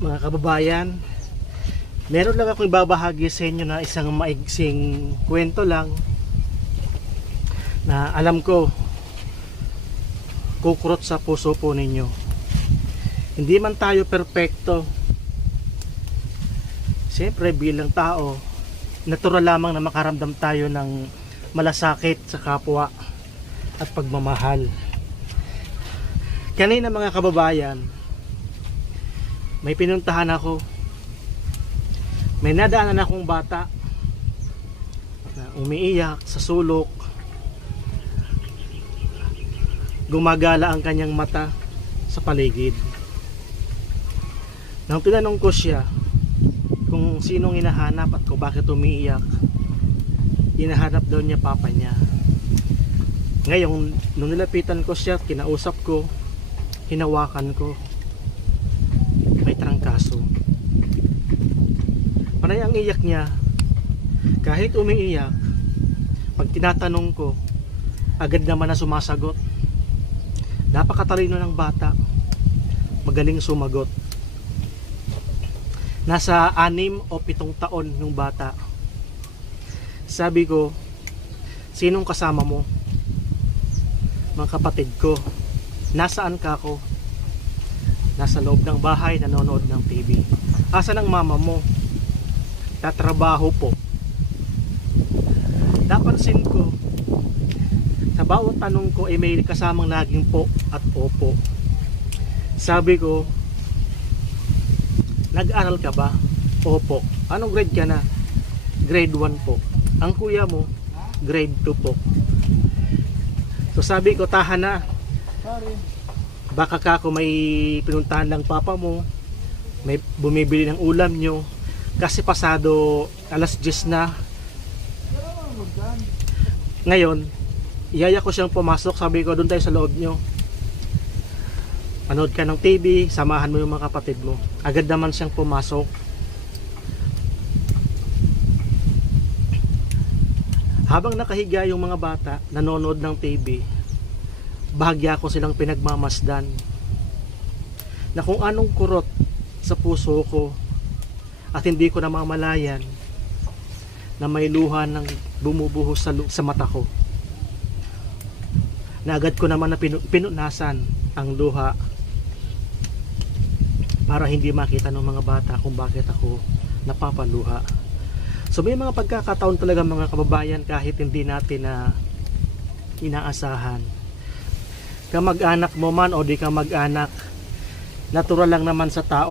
Mga kababayan, meron lang akong ibabahagi sa inyo na isang maigsing kwento lang na alam ko kukurot sa puso po ninyo. Hindi man tayo perpekto, siyempre bilang tao natural lamang na makaramdam tayo ng malasakit sa kapwa at pagmamahal. Kanina mga kababayan, may pinuntahan ako. May nadaanan akong bata na umiiyak sa sulok. Gumagala ang kanyang mata sa paligid. Nang tinanong ko siya kung sinong hinahanap at kung bakit umiiyak, hinahanap daw niya papa niya. Ngayon, nung nilapitan ko siya, kinausap ko, hinawakan ko, may trangkaso. Panay ang iyak niya. Kahit umiiyak, pag tinatanong ko, agad naman na sumasagot. Napakatalino ng bata, magaling sumagot. Nasa 6 o 7 taon ng bata. Sabi ko, sinong kasama mo? Mga kapatid ko. Nasaan ka ako? Nasa loob ng bahay, nanonood ng TV. Asan ang mama mo? Tatrabaho po. Napansin ko, sa bawat tanong ko ay may kasamang naging po at opo. Sabi ko, nag-aral ka ba? Opo. Anong grade ka na? Grade 1 po. Ang kuya mo, grade 2 po. So sabi ko, tahan na. Baka ka ako may pinuntahan ng papa mo, may bumibili ng ulam nyo, kasi pasado alas 10 na. Ngayon, iyaya ko siyang pumasok. Sabi ko, doon tayo sa loob nyo, manood ka ng TV, samahan mo yung mga kapatid mo. Agad naman siyang pumasok. Habang nakahiga yung mga bata nanonood ng TV, bahagya ko silang pinagmamasdan na kung anong kurot sa puso ko at hindi ko namamalayan na may luha ng bumubuhos sa mata ko, na agad ko naman na pinunasan ang luha para hindi makita ng mga bata kung bakit ako napapaluha. So may mga pagkakataon talaga mga kababayan, kahit hindi natin na inaasahan, kamag-anak mo man o di kamag-anak, natural lang naman sa tao